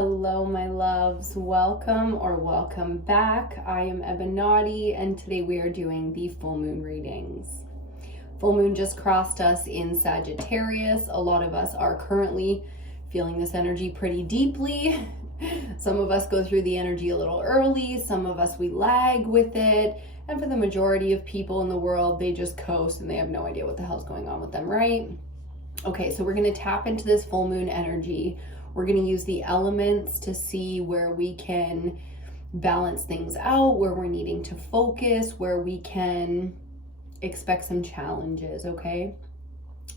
Hello, my loves. Welcome or welcome back. I am EBINOTTI, and today we are doing the full moon readings. Full moon just crossed us in Sagittarius. A lot of us are currently feeling this energy pretty deeply. Some of us go through the energy a little early. Some of us, we lag with it. And for the majority of people in the world, they just coast and they have no idea what the hell's going on with them, right? Okay, so we're going to tap into this full moon energy. We're going to use the elements to see where we can balance things out, where we're needing to focus, where we can expect some challenges, okay?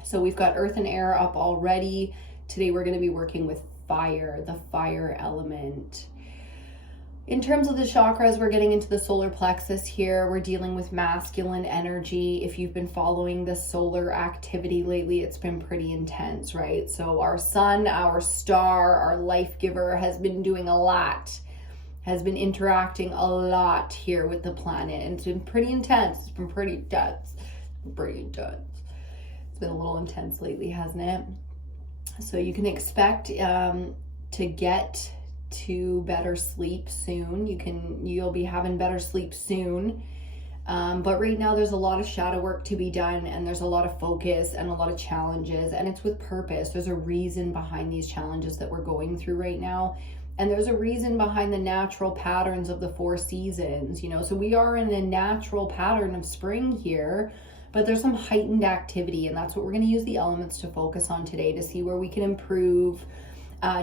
So we've got earth and air up already. Today we're going to be working with fire, the fire element. In terms of the chakras, we're getting into the solar plexus here. We're dealing with masculine energy. If you've been following the solar activity lately, it's been pretty intense, right? So our sun, our star, our life giver has been doing a lot, has been interacting a lot here with the planet. And it's been pretty intense. It's been pretty intense. Pretty intense. It's been a little intense lately, hasn't it? So you can expect to get to better sleep soon. You'll be having better sleep soon. But right now there's a lot of shadow work to be done, and there's a lot of focus and a lot of challenges, and it's with purpose. There's a reason behind these challenges that we're going through right now. And there's a reason behind the natural patterns of the 4 seasons, so we are in a natural pattern of spring here, but there's some heightened activity, and that's what we're going to use the elements to focus on today, to see where we can improve,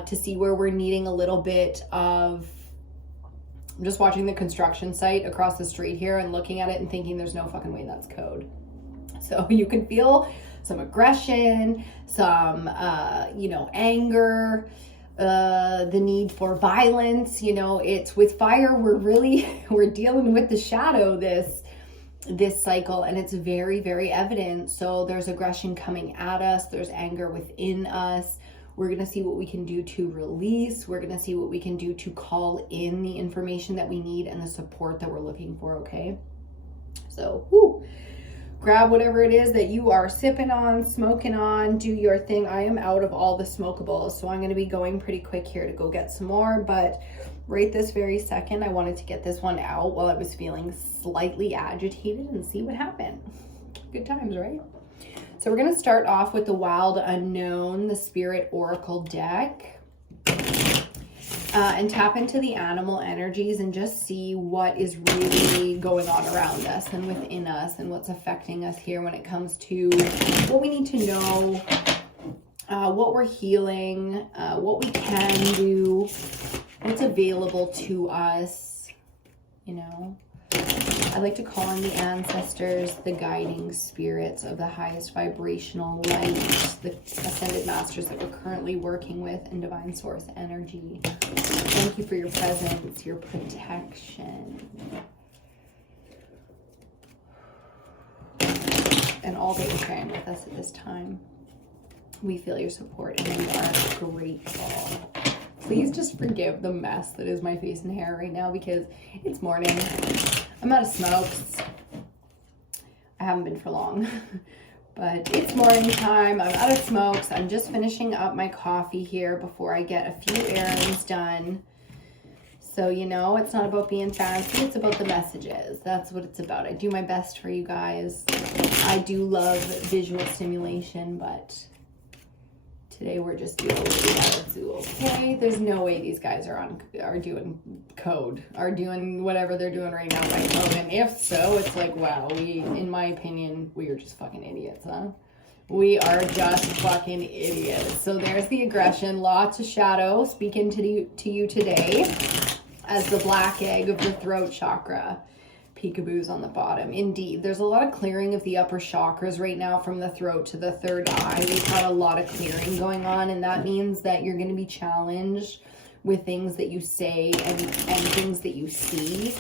to see where we're needing a little bit of. I'm just watching the construction site across the street here and looking at it and thinking there's no fucking way that's code. So you can feel some aggression, some, anger, the need for violence. It's with fire. We're dealing with the shadow this cycle, and it's very, very evident. So there's aggression coming at us. There's anger within us. We're going to see what we can do to release. We're going to see what we can do to call in the information that we need and the support that we're looking for, okay? So, grab whatever it is that you are sipping on, smoking on, do your thing. I am out of all the smokables, so I'm going to be going pretty quick here to go get some more, but right this very second, I wanted to get this one out while I was feeling slightly agitated and see what happened. Good times, right? So we're going to start off with the Wild Unknown, the Spirit Oracle deck, and tap into the animal energies and just see what is really going on around us and within us and what's affecting us here when it comes to what we need to know, what we're healing, what we can do, what's available to us, I like to call on the ancestors, the guiding spirits of the highest vibrational light, the ascended masters that we're currently working with, and divine source energy. Thank you for your presence, your protection, and all that you're sharing with us at this time. We feel your support and we are grateful. Please just forgive the mess that is my face and hair right now because it's morning. I'm out of smokes. I haven't been for long, but it's morning time. I'm out of smokes. I'm just finishing up my coffee here before I get a few errands done. So, it's not about being fancy. It's about the messages. That's what it's about. I do my best for you guys. I do love visual stimulation, but today we're just doing what we gotta do, okay? There's no way these guys are doing code, are doing whatever they're doing right now by code. And if so, it's like, wow, in my opinion, we are just fucking idiots, huh? We are just fucking idiots. So there's the aggression, lots of shadow speaking to you today as the black egg of the throat chakra. Peekaboos on the bottom. Indeed, there's a lot of clearing of the upper chakras right now from the throat to the third eye. We've had a lot of clearing going on, and that means that you're going to be challenged with things that you say and things that you see.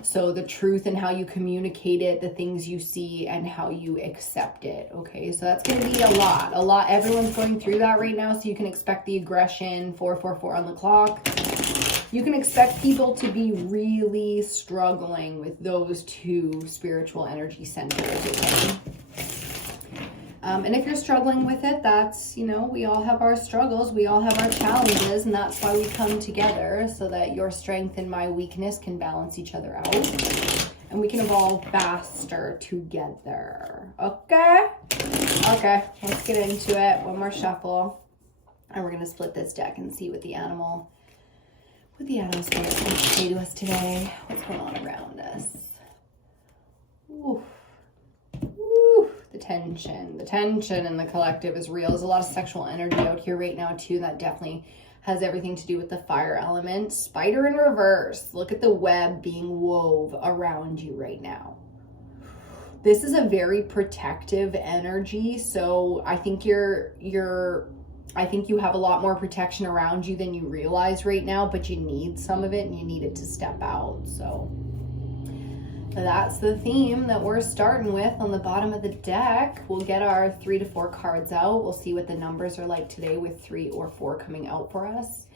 So the truth and how you communicate it, the things you see and how you accept it. Okay, so that's going to be a lot. Everyone's going through that right now, so you can expect the aggression, 444 on the clock. You can expect people to be really struggling with those 2 spiritual energy centers, okay? And if you're struggling with it, that's, you know, we all have our struggles, we all have our challenges, and that's why we come together, so that your strength and my weakness can balance each other out, and we can evolve faster together. Okay? Okay, let's get into it. One more shuffle, and we're going to split this deck and see what the animal spirits want to say to us today. What's going on around us? Ooh. Ooh. The tension in the collective is real. There's a lot of sexual energy out here right now too. That definitely has everything to do with the fire element. Spider in reverse. Look at the web being wove around you right now. This is a very protective energy. So I think I think you have a lot more protection around you than you realize right now, but you need some of it and you need it to step out. So that's the theme that we're starting with on the bottom of the deck. We'll get our 3 to 4 cards out. We'll see what the numbers are like today with 3 or 4 coming out for us.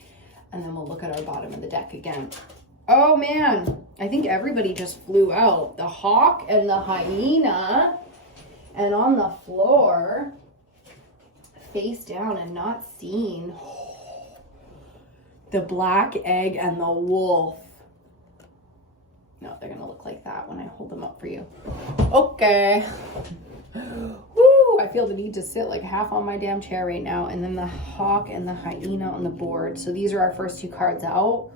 And then we'll look at our bottom of the deck again. Oh man, I think everybody just flew out. The hawk and the hyena, and on the floor, face down and not seen, the black egg and the wolf. No, they're gonna look like that when I hold them up for you. Okay. Woo, I feel the need to sit like half on my damn chair right now. And then the hawk and the hyena on the board. So these are our first 2 cards out.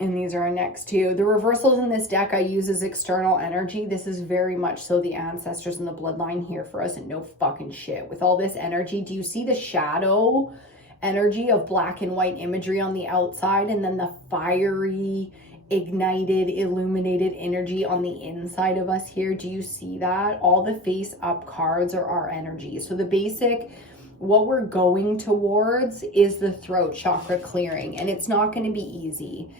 And these are our next 2. The reversals in this deck I use as external energy. This is very much so the ancestors and the bloodline here for us, and no fucking shit. With all this energy, do you see the shadow energy of black and white imagery on the outside, and then the fiery, ignited, illuminated energy on the inside of us here? Do you see that? All the face up cards are our energy. So the basic, what we're going towards is the throat chakra clearing, and it's not going to be easy.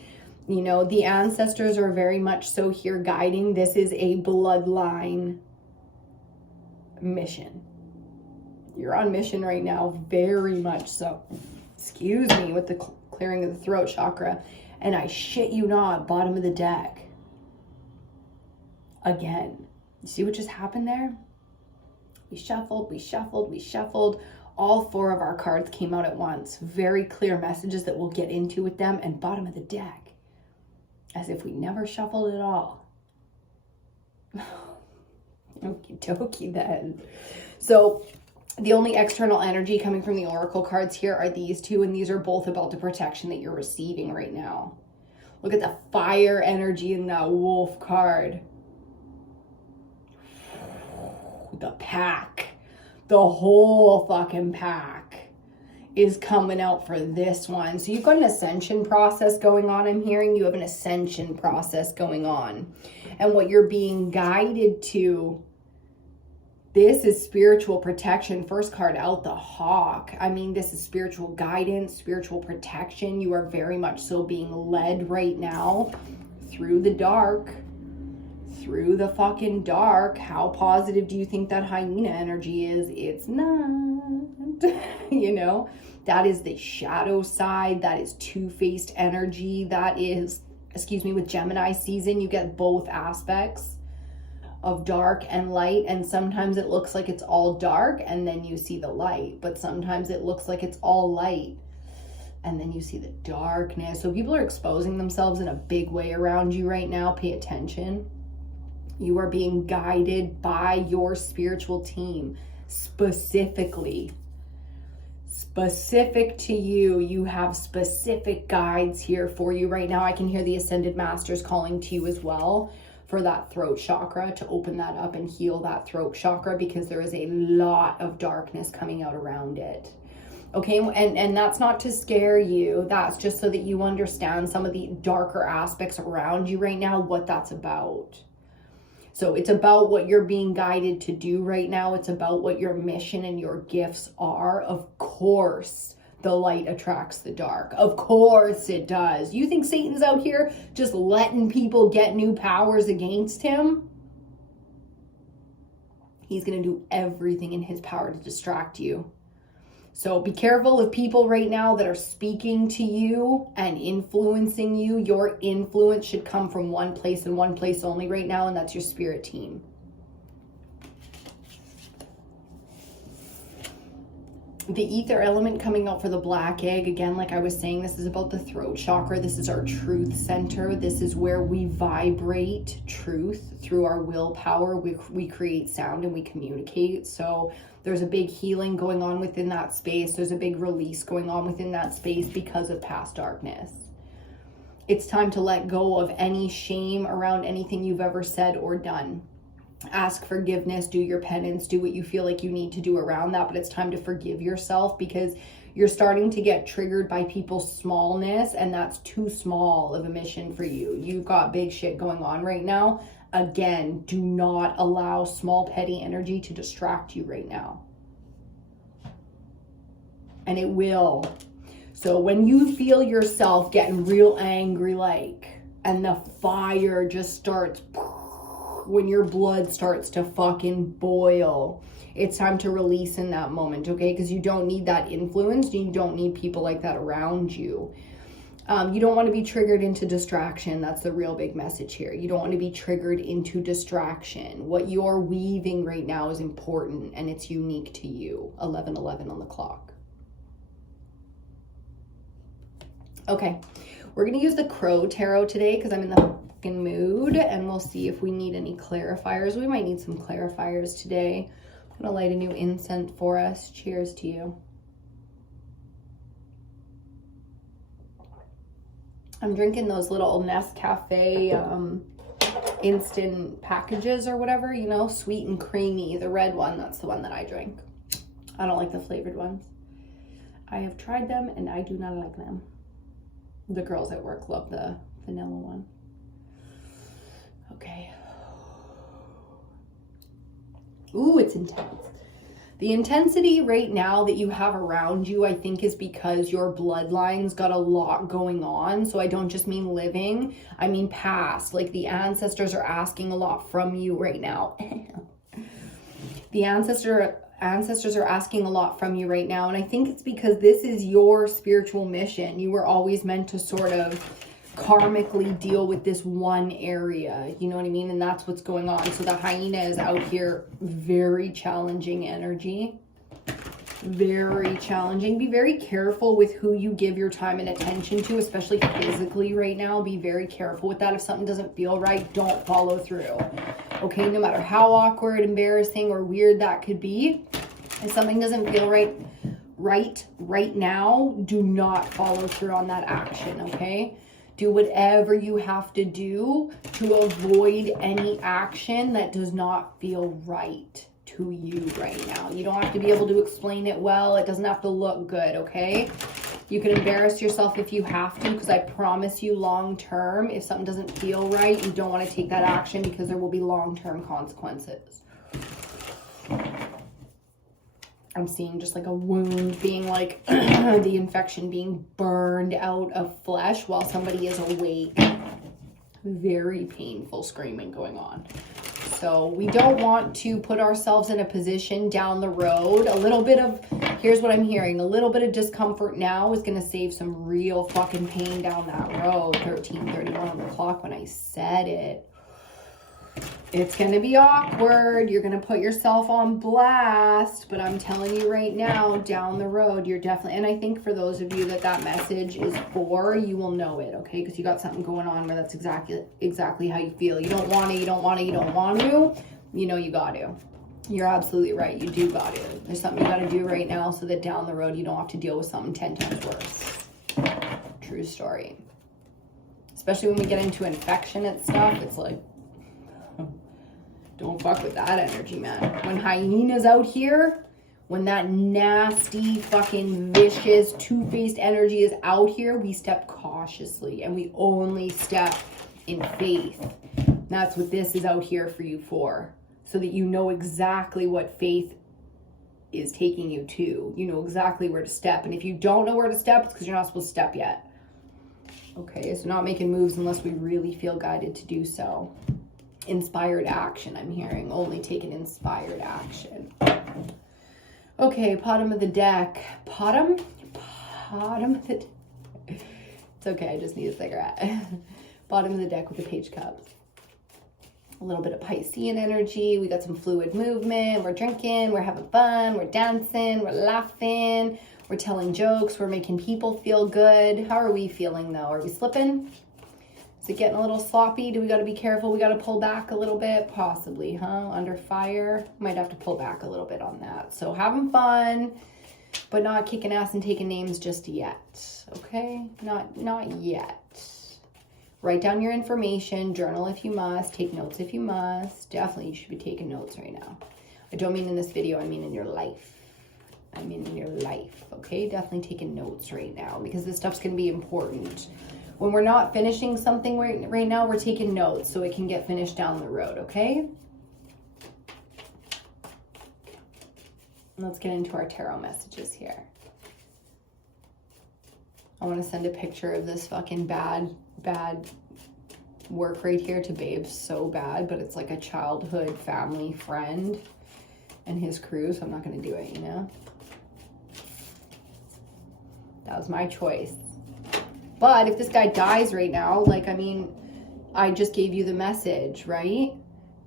You know, the ancestors are very much so here guiding. This is a bloodline mission. You're on mission right now, very much so. Excuse me, with the clearing of the throat chakra. And I shit you not, bottom of the deck. Again. You see what just happened there? We shuffled, we shuffled, we shuffled. All 4 of our cards came out at once. Very clear messages that we'll get into with them. And bottom of the deck. As if we never shuffled at all. Okie dokie then. So the only external energy coming from the oracle cards here are these 2, and these are both about the protection that you're receiving right now. Look at the fire energy in that wolf card. The pack. The whole fucking pack is coming out for this one. So you've got an ascension process going on. I'm hearing you have an ascension process going on. And what you're being guided to, this is spiritual protection. First card out, the hawk. I mean, this is spiritual guidance, spiritual protection. You are very much so being led right now through the dark. Through the fucking dark. How positive do you think that hyena energy is? It's not. You know, that is the shadow side. That is two-faced energy. That is, excuse me, with Gemini season, you get both aspects of dark and light. And sometimes it looks like it's all dark and then you see the light. But sometimes it looks like it's all light and then you see the darkness. So people are exposing themselves in a big way around you right now. Pay attention. You are being guided by your spiritual team, specifically. Specific to you. You have specific guides here for you right now. I can hear the Ascended Masters calling to you as well for that throat chakra, to open that up and heal that throat chakra, because there is a lot of darkness coming out around it. Okay, and that's not to scare you. That's just so that you understand some of the darker aspects around you right now, what that's about. So it's about what you're being guided to do right now. It's about what your mission and your gifts are. Of course, the light attracts the dark. Of course it does. You think Satan's out here just letting people get new powers against him? He's going to do everything in his power to distract you. So be careful of people right now that are speaking to you and influencing you. Your influence should come from one place and one place only right now, and that's your spirit team. The ether element coming out for the black egg, again, like I was saying, this is about the throat chakra. This is our truth center. This is where we vibrate truth through our willpower. We create sound and we communicate. So there's a big healing going on within that space. There's a big release going on within that space because of past darkness. It's time to let go of any shame around anything you've ever said or done. Ask forgiveness, do your penance, do what you feel like you need to do around that, but it's time to forgive yourself because you're starting to get triggered by people's smallness, and that's too small of a mission for you. You've got big shit going on right now. Again, do not allow small petty energy to distract you right now. And it will. So when you feel yourself getting real angry, and the fire just starts, when your blood starts to fucking boil, it's time to release in that moment, okay? Because you don't need that influence. You don't need people like that around you. You don't want to be triggered into distraction. That's the real big message here. You don't want to be triggered into distraction. What you're weaving right now is important and it's unique to you. 11:11 on the clock. Okay, we're going to use the Crow Tarot today because I'm in the mood, and we'll see if we need any clarifiers. We might need some clarifiers today. I'm gonna light a new incense for us. Cheers to you. I'm drinking those little Nescafe instant packages or whatever, you know, sweet and creamy. The red one, that's the one that I drink. I don't like the flavored ones. I have tried them and I do not like them. The girls at work love the vanilla one. Okay. Ooh, it's intense. The intensity right now that you have around you, I think, is because your bloodline's got a lot going on. So I don't just mean living, I mean past. Like the ancestors are asking a lot from you right now. The ancestors are asking a lot from you right now. And I think it's because this is your spiritual mission. You were always meant to sort of karmically deal with this one area, you know what I mean? And that's what's going on. So the hyena is out here, very challenging energy, very challenging. Be very careful with who you give your time and attention to, especially physically right now. Be very careful with that. If something doesn't feel right, don't follow through. Okay, no matter how awkward, embarrassing, or weird that could be, if something doesn't feel right now, do not follow through on that action, okay? Do whatever you have to do to avoid any action that does not feel right to you right now. You don't have to be able to explain it well. It doesn't have to look good, okay? You can embarrass yourself if you have to, because I promise you long term, if something doesn't feel right, you don't want to take that action because there will be long-term consequences. I'm seeing just like a wound being like the infection being burned out of flesh while somebody is awake. Very painful screaming going on. So we don't want to put ourselves in a position down the road. A little bit of, here's what I'm hearing, a little bit of discomfort now is going to save some real fucking pain down that road. 13:31 on the clock when I said it. It's going to be awkward. You're going to put yourself on blast. But I'm telling you right now, down the road, you're definitely... And I think for those of you that message is for, you will know it, okay? Because you got something going on where that's exactly how you feel. You don't want to, you don't want to, you don't want to. You know you got to. You're absolutely right. You do got to. There's something you got to do right now so that down the road you don't have to deal with something 10 times worse. True story. Especially when we get into infection and stuff, it's like... Don't fuck with that energy, man. When hyenas out here, when that nasty, fucking vicious, two-faced energy is out here, we step cautiously and we only step in faith. That's what this is out here for you for, so that you know exactly what faith is taking you to. You know exactly where to step. And if you don't know where to step, it's because you're not supposed to step yet. Okay, so not making moves unless we really feel guided to do so. Inspired action, I'm hearing. Only take an inspired action. Okay, bottom of the deck. Bottom of the... It's okay, I just need a cigarette. Bottom of the deck with the Page Cups. A little bit of Piscean energy. We got some fluid movement. We're drinking, we're having fun, we're dancing, we're laughing, we're telling jokes, we're making people feel good. How are we feeling though? Are we slipping? Is it getting a little sloppy? Do we got to be careful? We got to pull back a little bit? Possibly, huh? Under fire. Might have to pull back a little bit on that. So having fun, but not kicking ass and taking names just yet. Okay? Not yet. Write down your information, journal if you must, take notes if you must. Definitely you should be taking notes right now. I don't mean in this video, I mean in your life. I mean in your life, okay? Definitely taking notes right now because this stuff's gonna be important. When we're not finishing something right now, we're taking notes so it can get finished down the road, okay? Let's get into our tarot messages here. I want to send a picture of this fucking bad work right here to Babe so bad, but it's like a childhood family friend and his crew, so I'm not going to do it, you know? That was my choice. But if this guy dies right now, like, I mean, I just gave you the message, right?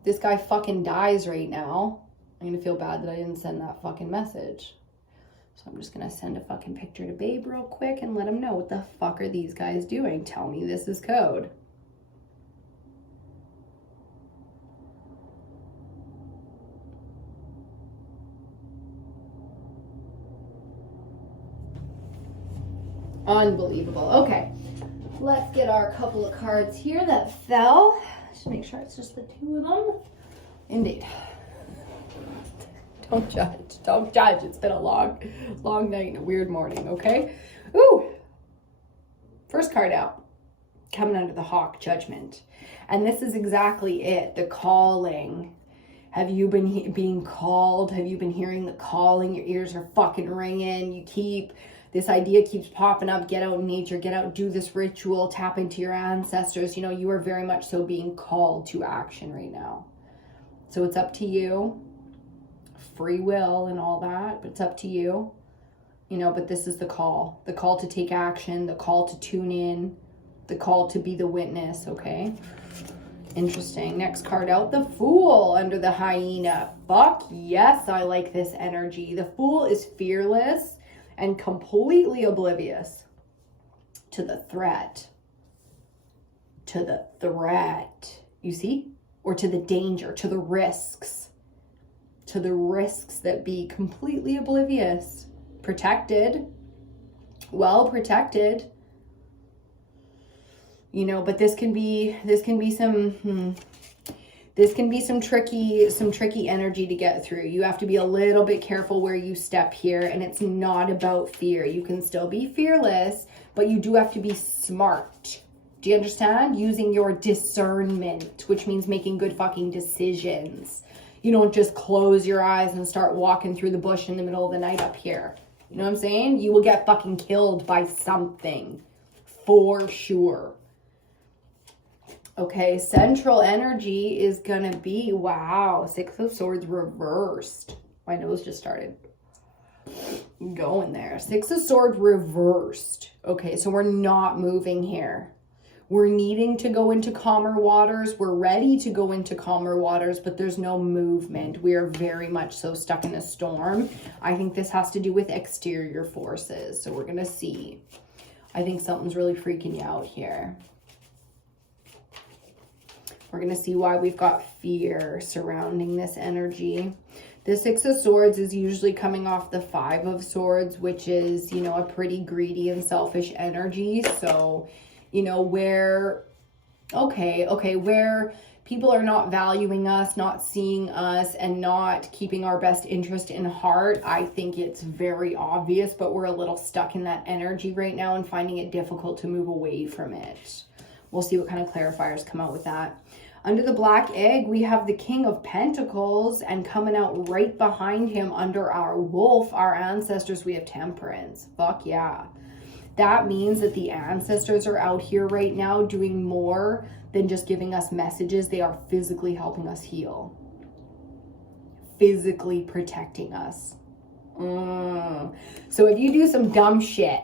This guy fucking dies right now. I'm going to feel bad that I didn't send that fucking message. So I'm just going to send a fucking picture to Babe real quick and let him know what the fuck are these guys doing. Tell me this is code. Unbelievable. Okay. Let's get our couple of cards here that fell. Just make sure it's just the two of them. Indeed. Don't judge. Don't judge. It's been a long night and a weird morning, okay? Ooh. First card out. Coming under the hawk, judgment. And this is exactly it. The calling. Have you been being called? Have you been hearing the calling? Your ears are fucking ringing. This idea keeps popping up. Get out in nature. Get out. Do this ritual. Tap into your ancestors. You know, you are very much so being called to action right now. So it's up to you. Free will and all that, but it's up to you, you know, but this is the call to take action, the call to tune in, the call to be the witness. Okay, interesting. Next card out, the Fool under the hyena. Fuck yes, I like this energy. The Fool is fearless and completely oblivious to the threat, you see, or to the danger, to the risks that be completely oblivious, protected, well protected, you know, but this can be some tricky energy to get through. You have to be a little bit careful where you step here, and it's not about fear. You can still be fearless, but you do have to be smart. Do you understand? Using your discernment, which means making good fucking decisions. You don't just close your eyes and start walking through the bush in the middle of the night up here. You know what I'm saying? You will get fucking killed by something. For sure. Okay, central energy is going to be, wow, Six of Swords reversed. My nose just started going there. Six of Swords reversed. Okay, so we're not moving here. We're needing to go into calmer waters. We're ready to go into calmer waters, but there's no movement. We are very much so stuck in a storm. I think this has to do with exterior forces. So we're going to see. I think something's really freaking you out here. We're going to see why we've got fear surrounding this energy. The Six of Swords is usually coming off the Five of Swords, which is, you know, a pretty greedy and selfish energy. So, you know, where people are not valuing us, not seeing us, and not keeping our best interest in heart, I think it's very obvious, but we're a little stuck in that energy right now and finding it difficult to move away from it. We'll see what kind of clarifiers come out with that. Under the Black Egg, we have the King of Pentacles, and coming out right behind him under our Wolf, our ancestors, we have Temperance. Fuck yeah. That means that the ancestors are out here right now doing more than just giving us messages. They are physically helping us heal. Physically protecting us. So if you do some dumb shit,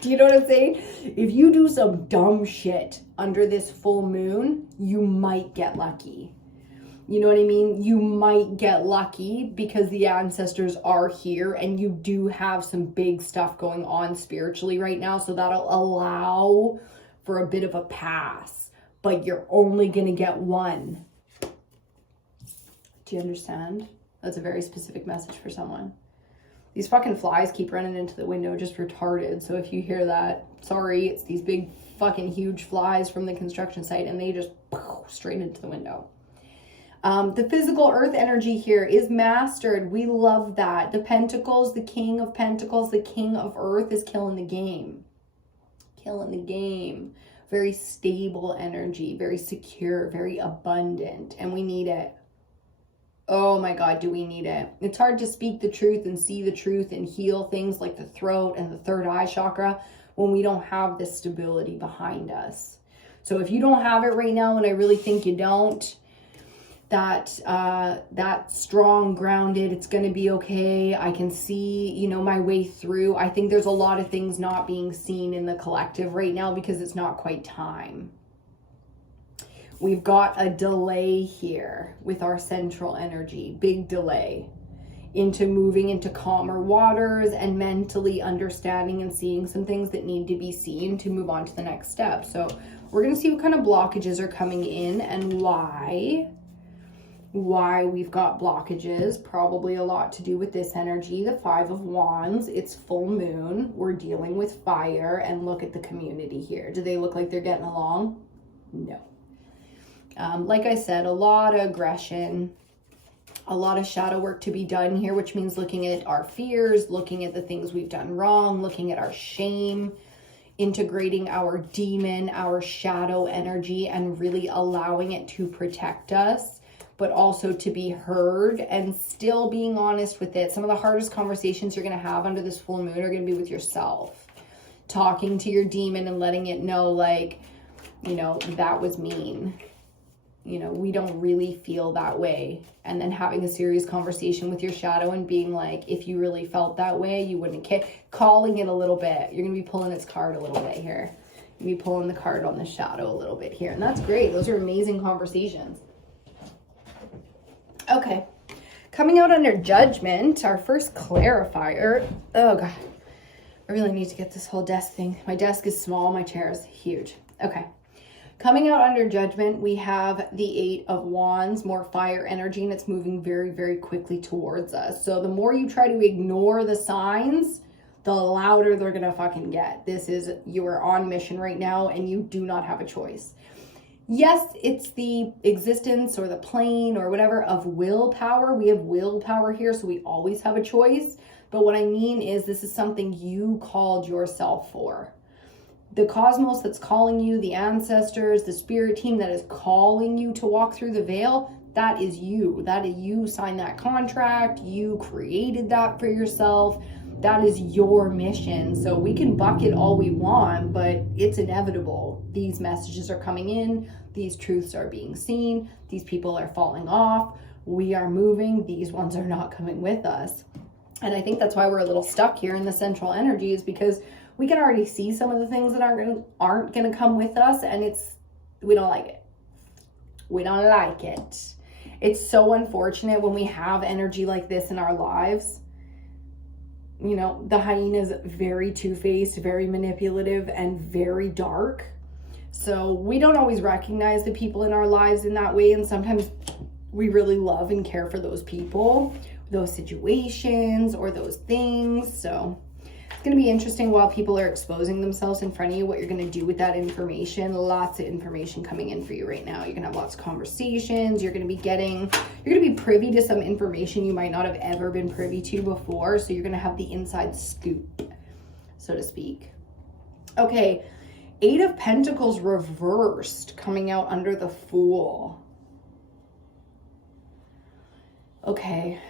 do you know what I'm saying? If you do some dumb shit under this full moon, you might get lucky. You know what I mean? You might get lucky because the ancestors are here and you do have some big stuff going on spiritually right now. So that'll allow for a bit of a pass, but you're only going to get one. Do you understand? That's a very specific message for someone. These fucking flies keep running into the window, just retarded. So if you hear that, sorry, it's these big fucking huge flies from the construction site and they just straight into the window. The physical earth energy here is mastered. We love that. The pentacles, the king of pentacles, the king of earth is killing the game. Killing the game. Very stable energy, very secure, very abundant. And we need it. Oh my God, do we need it? It's hard to speak the truth and see the truth and heal things like the throat and the third eye chakra when we don't have this stability behind us. So if you don't have it right now, and I really think you don't, that strong, grounded, it's going to be okay. I can see, you know, my way through. I think there's a lot of things not being seen in the collective right now because it's not quite time. We've got a delay here with our central energy, big delay into moving into calmer waters and mentally understanding and seeing some things that need to be seen to move on to the next step. So we're going to see what kind of blockages are coming in and why we've got blockages. Probably a lot to do with this energy, the 5 of Wands. It's full moon. We're dealing with fire, and look at the community here. Do they look like they're getting along? No. Like I said, a lot of aggression, a lot of shadow work to be done here, which means looking at our fears, looking at the things we've done wrong, looking at our shame, integrating our demon, our shadow energy, and really allowing it to protect us, but also to be heard and still being honest with it. Some of the hardest conversations you're going to have under this full moon are going to be with yourself, talking to your demon and letting it know, like, you know, that was mean. You know, we don't really feel that way. And then having a serious conversation with your shadow and being like, if you really felt that way, you wouldn't care. Calling it a little bit. You're going to be pulling its card a little bit here. You'll be pulling the card on the shadow a little bit here. And that's great. Those are amazing conversations. Okay. Coming out under judgment, our first clarifier. Oh, God. I really need to get this whole desk thing. My desk is small. My chair is huge. Okay. Coming out under judgment, we have the 8 of Wands, more fire energy, and it's moving very, very quickly towards us. So the more you try to ignore the signs, the louder they're going to fucking get. You are on mission right now, and you do not have a choice. Yes, it's the existence or the plane or whatever of willpower. We have willpower here, so we always have a choice. But what I mean is this is something you called yourself for. The cosmos that's calling you, the ancestors, the spirit team that is calling you to walk through the veil, that is you. That is you signed that contract. You created that for yourself. That is your mission. So we can bucket all we want, but it's inevitable. These messages are coming in. These truths are being seen. These people are falling off. We are moving. These ones are not coming with us. And I think that's why we're a little stuck here in the central energy, is because we can already see some of the things that aren't gonna come with us, and we don't like it. We don't like it. It's so unfortunate when we have energy like this in our lives. You know, the hyena is very two-faced, very manipulative, and very dark. So we don't always recognize the people in our lives in that way, and sometimes we really love and care for those people, those situations, or those things. So it's going to be interesting while people are exposing themselves in front of you, what you're going to do with that information. Lots of information coming in for you right now. You're going to have lots of conversations. You're going to be privy to some information you might not have ever been privy to before. So you're going to have the inside scoop, so to speak. Okay. 8 of Pentacles reversed, coming out under the Fool. Okay.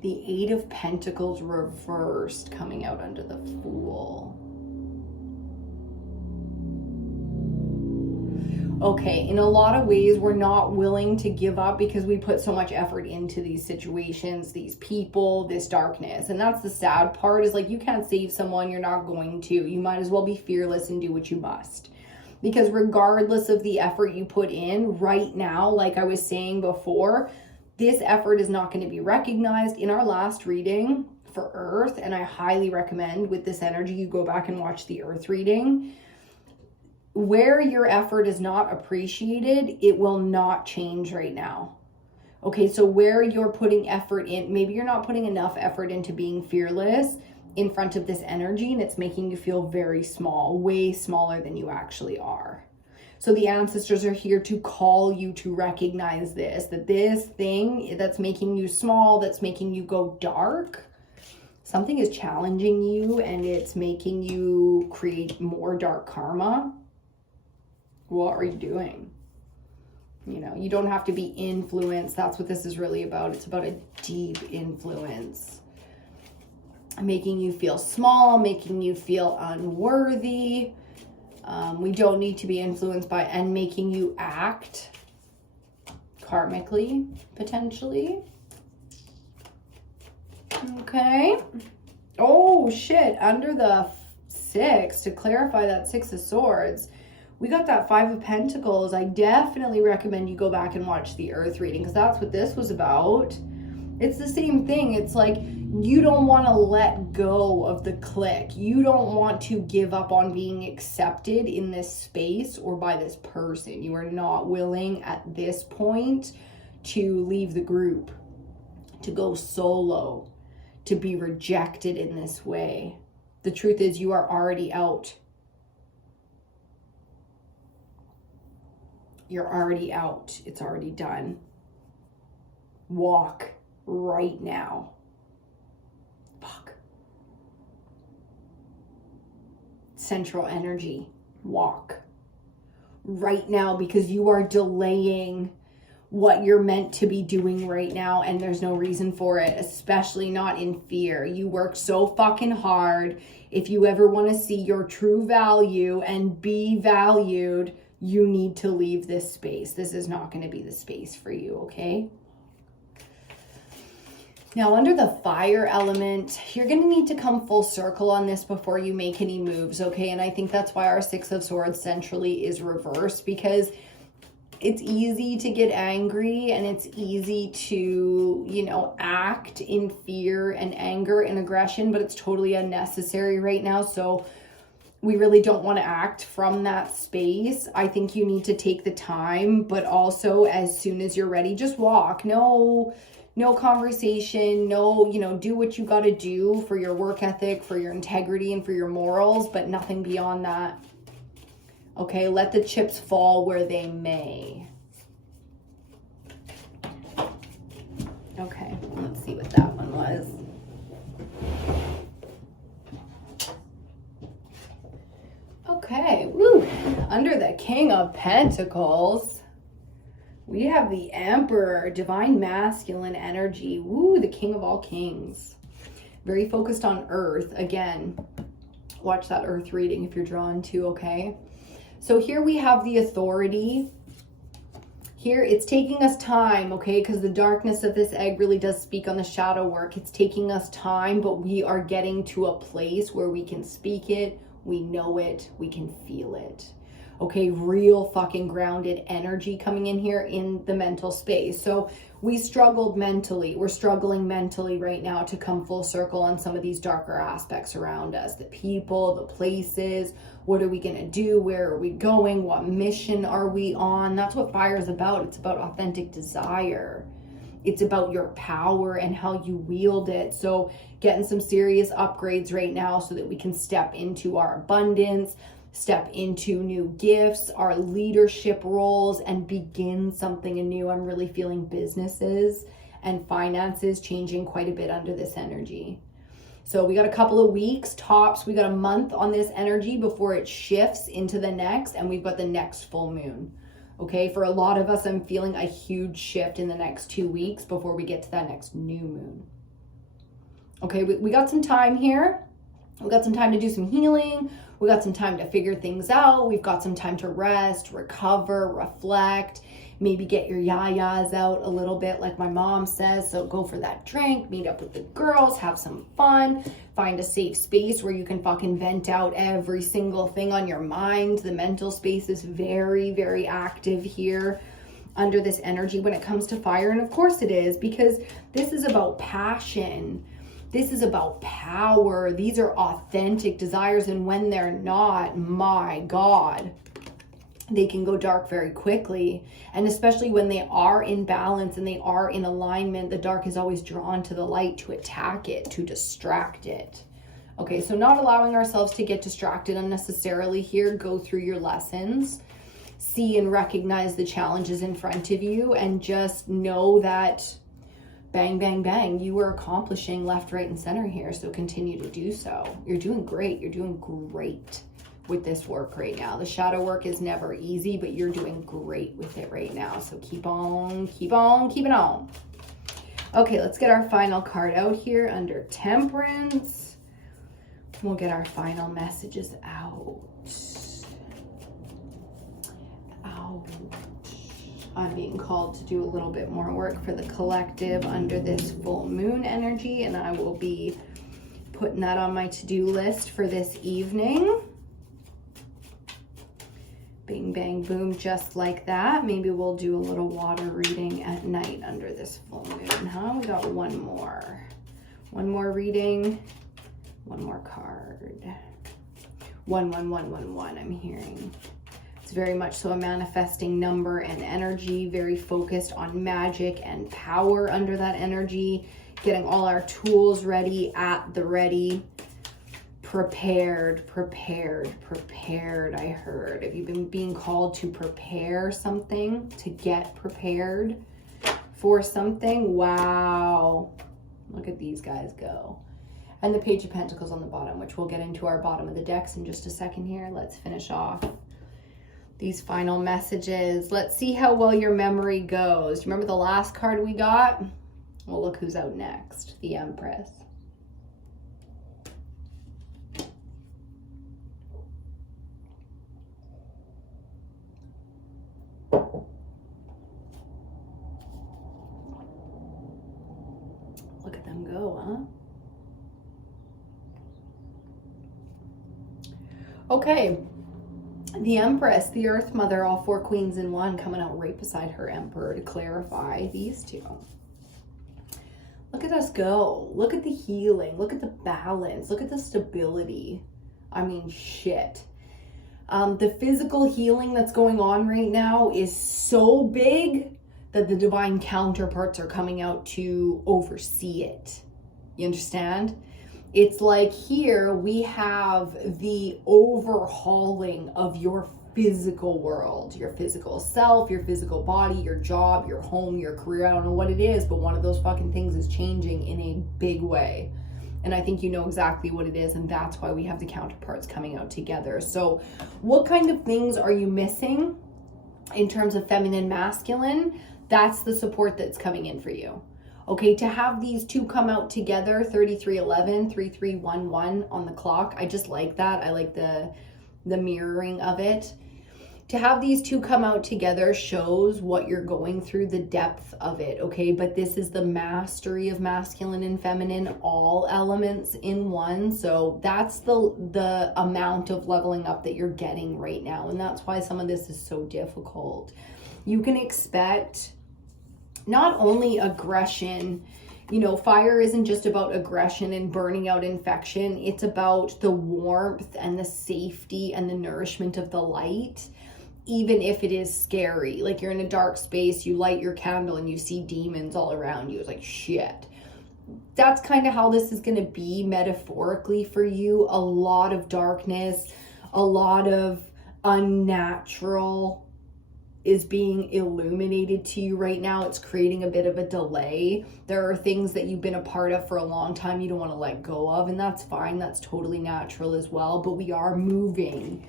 The 8 of Pentacles reversed, coming out under the Fool. Okay, in a lot of ways, we're not willing to give up because we put so much effort into these situations, these people, this darkness. And that's the sad part, is like, you can't save someone, you're not going to. You might as well be fearless and do what you must. Because regardless of the effort you put in right now, like I was saying before, this effort is not going to be recognized. In our last reading for Earth, and I highly recommend with this energy, you go back and watch the Earth reading. Where your effort is not appreciated, it will not change right now. Okay, so where you're putting effort in, maybe you're not putting enough effort into being fearless in front of this energy, and it's making you feel very small, way smaller than you actually are. So the ancestors are here to call you to recognize this, that this thing that's making you small, that's making you go dark, something is challenging you and it's making you create more dark karma. What are you doing? You know, you don't have to be influenced. That's what this is really about. It's about a deep influence. Making you feel small, making you feel unworthy. We don't need to be influenced by, and making you act karmically, potentially. Okay. Oh, shit. Under the 6, to clarify that 6 of Swords, we got that 5 of Pentacles. I definitely recommend you go back and watch the Earth reading, because that's what this was about. It's the same thing. It's like you don't want to let go of the clique. You don't want to give up on being accepted in this space or by this person. You are not willing at this point to leave the group, to go solo, to be rejected in this way. The truth is you are already out. You're already out. It's already done. Walk right now. Fuck. Central energy. Walk right now, because you are delaying what you're meant to be doing right now, and there's no reason for it, especially not in fear. You work so fucking hard. If you ever want to see your true value and be valued, you need to leave this space. This is not going to be the space for you, okay? Now, under the fire element, you're going to need to come full circle on this before you make any moves, okay? And I think that's why our 6 of Swords centrally is reversed, because it's easy to get angry and it's easy to, you know, act in fear and anger and aggression, but it's totally unnecessary right now. So we really don't want to act from that space. I think you need to take the time, but also as soon as you're ready, just walk. No conversation, no, you know, do what you got to do for your work ethic, for your integrity, and for your morals, but nothing beyond that. Okay, let the chips fall where they may. Okay, let's see what that one was. Okay, woo. Under the King of Pentacles, we have the Emperor, divine masculine energy. Woo, the king of all kings. Very focused on Earth. Again, watch that Earth reading if you're drawn to, okay? So here we have the authority. Here it's taking us time, okay? Because the darkness of this egg really does speak on the shadow work. It's taking us time, but we are getting to a place where we can speak it, we know it, we can feel it. Okay, real fucking grounded energy coming in here in the mental space. So we struggled mentally. We're struggling mentally right now to come full circle on some of these darker aspects around us. The people, the places, what are we going to do? Where are we going? What mission are we on? That's what fire is about. It's about authentic desire. It's about your power and how you wield it. So getting some serious upgrades right now so that we can step into our abundance, step into new gifts, our leadership roles, and begin something anew. I'm really feeling businesses and finances changing quite a bit under this energy. So we got a couple of weeks tops. We got a month on this energy before it shifts into the next, and we've got the next full moon. Okay, for a lot of us, I'm feeling a huge shift in the next 2 weeks before we get to that next new moon. Okay, we got some time here. We've got some time to do some healing. We've got some time to figure things out. We've got some time to rest, recover, reflect, maybe get your yayas out a little bit like my mom says. So go for that drink, meet up with the girls, have some fun, find a safe space where you can fucking vent out every single thing on your mind. The mental space is very, very active here under this energy when it comes to fire. And of course it is, because this is about passion. This is about power. These are authentic desires. And when they're not, my God, they can go dark very quickly. And especially when they are in balance and they are in alignment, the dark is always drawn to the light to attack it, to distract it. Okay, so not allowing ourselves to get distracted unnecessarily here. Go through your lessons. See and recognize the challenges in front of you, and just know that bang, bang, bang, you are accomplishing left, right, and center here. So continue to do so. You're doing great. You're doing great with this work right now. The shadow work is never easy, but you're doing great with it right now. So keep on, keep on, keep it on. Okay, let's get our final card out here under Temperance. We'll get our final messages out. I'm being called to do a little bit more work for the collective under this full moon energy, and I will be putting that on my to-do list for this evening. Bing, bang, boom, just like that. Maybe we'll do a little water reading at night under this full moon, huh? We got one more. One more reading, one more card. 11111, I'm hearing. It's very much so a manifesting number and energy, very focused on magic and power under that energy, getting all our tools ready, at the ready, prepared, I heard. Have you been being called to prepare something, to get prepared for something? Wow. Look at these guys go. And the Page of Pentacles on the bottom, which we'll get into our bottom of the decks in just a second here. Let's finish off these final messages. Let's see how well your memory goes. Do you remember the last card we got? Well, look who's out next. The Empress. Look at them go, huh? Okay. The Empress, the Earth Mother, all four queens in one, coming out right beside her Emperor to clarify these two. Look at us go. Look at the healing. Look at the balance. Look at the stability. I mean, shit. The physical healing that's going on right now is so big that the divine counterparts are coming out to oversee it. You understand? It's like here we have the overhauling of your physical world, your physical self, your physical body, your job, your home, your career. I don't know what it is, but one of those fucking things is changing in a big way. And I think you know exactly what it is, and that's why we have the counterparts coming out together. So what kind of things are you missing in terms of feminine, masculine? That's the support that's coming in for you. Okay, to have these two come out together, 3311, 3311 on the clock. I just like that. I like the mirroring of it. To have these two come out together shows what you're going through, the depth of it, okay? But this is the mastery of masculine and feminine, all elements in one. So that's the amount of leveling up that you're getting right now. And that's why some of this is so difficult. You can expect not only aggression, you know, fire isn't just about aggression and burning out infection. It's about the warmth and the safety and the nourishment of the light, even if it is scary. Like you're in a dark space, you light your candle and you see demons all around you. It's like, shit. That's kind of how this is going to be metaphorically for you. A lot of darkness, a lot of unnatural is being illuminated to you right now. It's creating a bit of a delay. There are things that you've been a part of for a long time you don't want to let go of, and that's fine. That's totally natural as well. But we are moving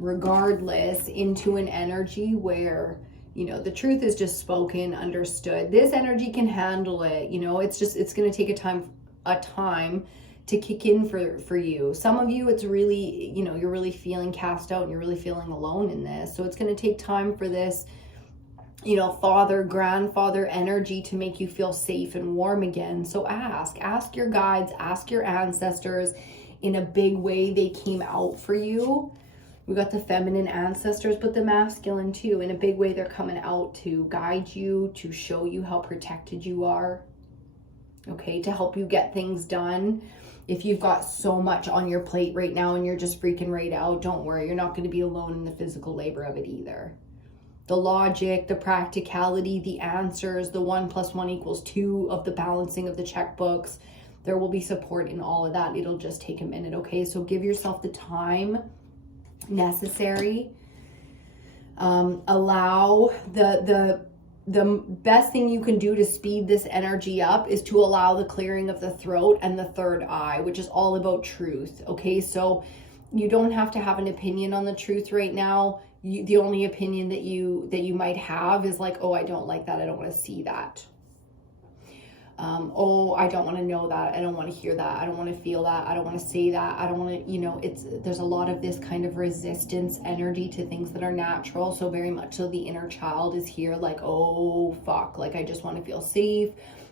regardless into an energy where, you know, the truth is just spoken, understood. This energy can handle it. You know, it's going to take a time to kick in for you. Some of you, it's really, you know, you're really feeling cast out and you're really feeling alone in this. So it's going to take time for this, you know, father, grandfather energy to make you feel safe and warm again. So ask your guides, ask your ancestors in a big way. They came out for you. We got the feminine ancestors, but the masculine too. In a big way, they're coming out to guide you, to show you how protected you are. Okay, to help you get things done. If you've got so much on your plate right now and you're just freaking right out, don't worry. You're not going to be alone in the physical labor of it either. The logic, the practicality, the answers, the 1 + 1 = 2 of the balancing of the checkbooks. There will be support in all of that. It'll just take a minute, okay? So give yourself the time necessary. Allow the best thing you can do to speed this energy up is to allow the clearing of the throat and the third eye, which is all about truth. Okay, so you don't have to have an opinion on the truth right now. The only opinion that you might have is like, oh, I don't like that. I don't want to see that. Oh, I don't want to know that. I don't want to hear that. I don't want to feel that. I don't want to say that. I don't want to, you know, there's a lot of this kind of resistance energy to things that are natural. So very much so the inner child is here like, oh, fuck. Like, I just want to feel safe.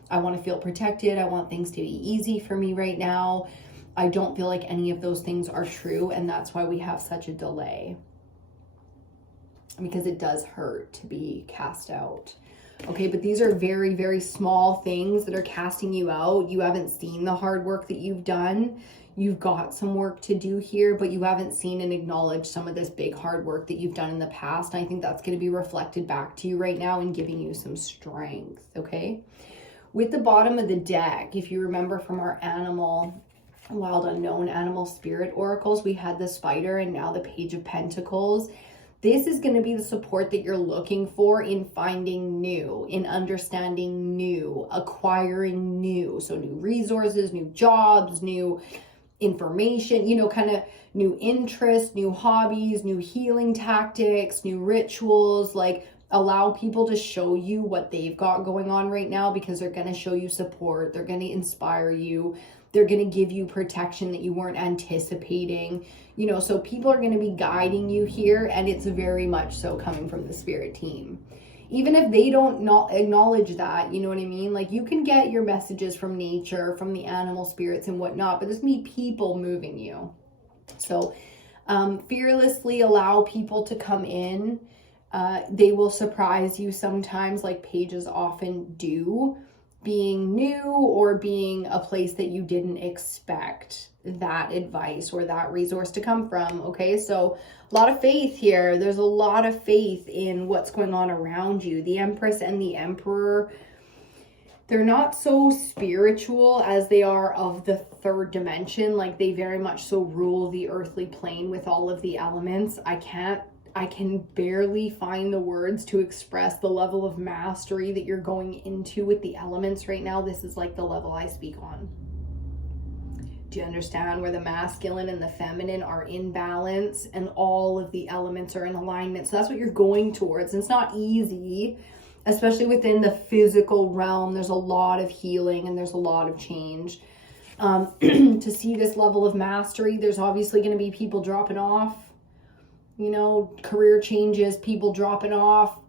I want to feel protected. I want things to be easy for me right now. I don't feel like any of those things are true. And that's why we have such a delay. Because it does hurt to be cast out. Okay, but these are very, very small things that are casting you out. You haven't seen the hard work that you've done. You've got some work to do here, but you haven't seen and acknowledged some of this big hard work that you've done in the past. And I think that's going to be reflected back to you right now and giving you some strength, okay? With the bottom of the deck, if you remember from our wild unknown animal spirit oracles, we had the spider and now the Page of Pentacles. This is going to be the support that you're looking for in finding new, in understanding new, acquiring new. So new resources, new jobs, new information, you know, kind of new interests, new hobbies, new healing tactics, new rituals. Like, allow people to show you what they've got going on right now, because they're going to show you support. They're going to inspire you. They're going to give you protection that you weren't anticipating, you know, so people are going to be guiding you here, and it's very much so coming from the spirit team. Even if they don't not acknowledge that, you know what I mean? Like, you can get your messages from nature, from the animal spirits and whatnot, but there's going to be people moving you. So fearlessly allow people to come in. They will surprise you sometimes, like pages often do, being new or being a place that you didn't expect that advice or that resource to come from. Okay, so a lot of faith here. There's a lot of faith in what's going on around you. The Empress and the Emperor, they're not so spiritual as they are of the third dimension. Like, they very much so rule the earthly plane with all of the elements. I can barely find the words to express the level of mastery that you're going into with the elements right now. This is like the level I speak on. Do you understand where the masculine and the feminine are in balance and all of the elements are in alignment? So that's what you're going towards. And it's not easy, especially within the physical realm. There's a lot of healing and there's a lot of change. To see this level of mastery, there's obviously going to be people dropping off. You know, career changes, people dropping off,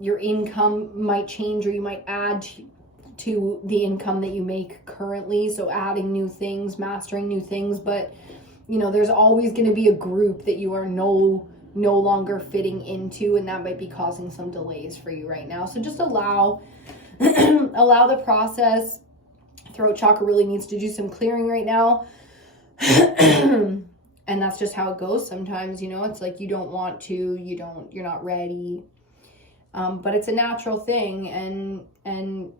your income might change, or you might add to the income that you make currently. So adding new things, mastering new things. But, you know, there's always going to be a group that you are no longer fitting into, and that might be causing some delays for you right now. So just allow the process. Throat chakra really needs to do some clearing right now. And that's just how it goes sometimes, you know. It's like you don't want to, you're not ready. But it's a natural thing, and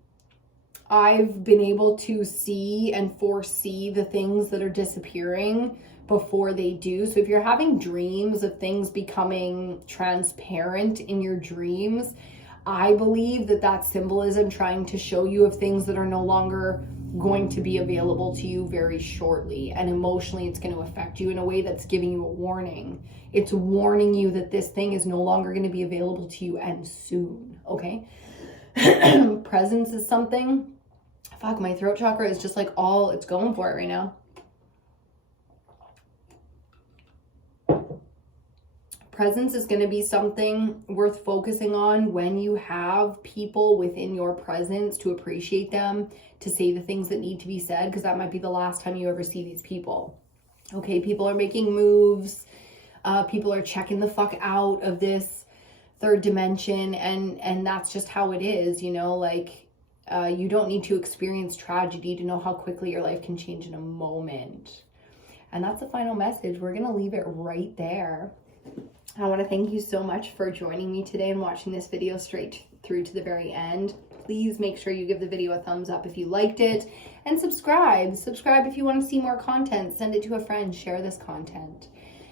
I've been able to see and foresee the things that are disappearing before they do. So if you're having dreams of things becoming transparent in your dreams, I believe that that's symbolism trying to show you of things that are no longer going to be available to you very shortly, and emotionally it's going to affect you in a way that's giving you a warning. It's warning you that this thing is no longer going to be available to you, and soon. Okay. Presence is something. Fuck, my throat chakra is just like it's going for it right now. Presence is going to be something worth focusing on when you have people within your presence, to appreciate them, to say the things that need to be said, because that might be the last time you ever see these people. Okay, people are making moves. People are checking the fuck out of this third dimension, and that's just how it is, you know, like you don't need to experience tragedy to know how quickly your life can change in a moment. And that's the final message. We're going to leave it right there. I want to thank you so much for joining me today and watching this video straight through to the very end. Please make sure you give the video a thumbs up if you liked it, and subscribe. Subscribe if you want to see more content. Send it to a friend. Share this content.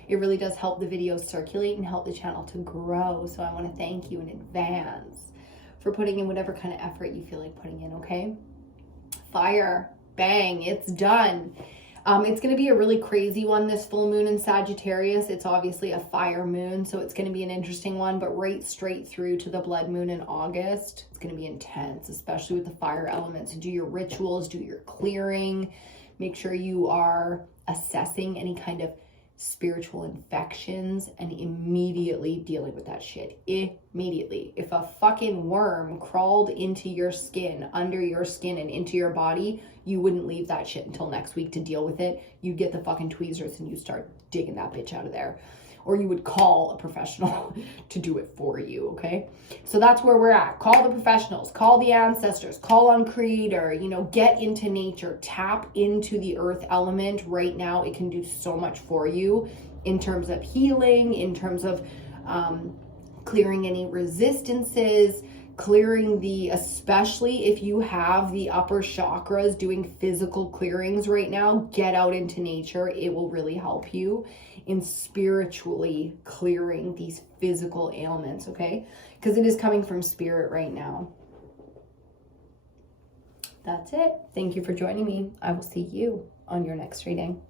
It really does help the videos circulate and help the channel to grow. So I want to thank you in advance for putting in whatever kind of effort you feel like putting in, okay? Fire. Bang. It's done. It's going to be a really crazy one, this full moon in Sagittarius. It's obviously a fire moon, so it's going to be an interesting one, but right straight through to the blood moon in August. It's going to be intense, especially with the fire elements. So do your rituals, do your clearing. Make sure you are assessing any kind of spiritual infections and immediately dealing with that shit. Immediately. If a fucking worm crawled into your skin, under your skin and into your body, you wouldn't leave that shit until next week to deal with it. You'd get the fucking tweezers and you start digging that bitch out of there. Or you would call a professional to do it for you, okay? So that's where we're at. Call the professionals, call the ancestors, call on Creator, you know, get into nature, tap into the earth element right now. It can do so much for you in terms of healing, in terms of clearing any resistances, clearing especially if you have the upper chakras doing physical clearings right now, get out into nature. It will really help you in spiritually clearing these physical ailments, okay? Because it is coming from spirit right now. That's it. Thank you for joining me. I will see you on your next reading.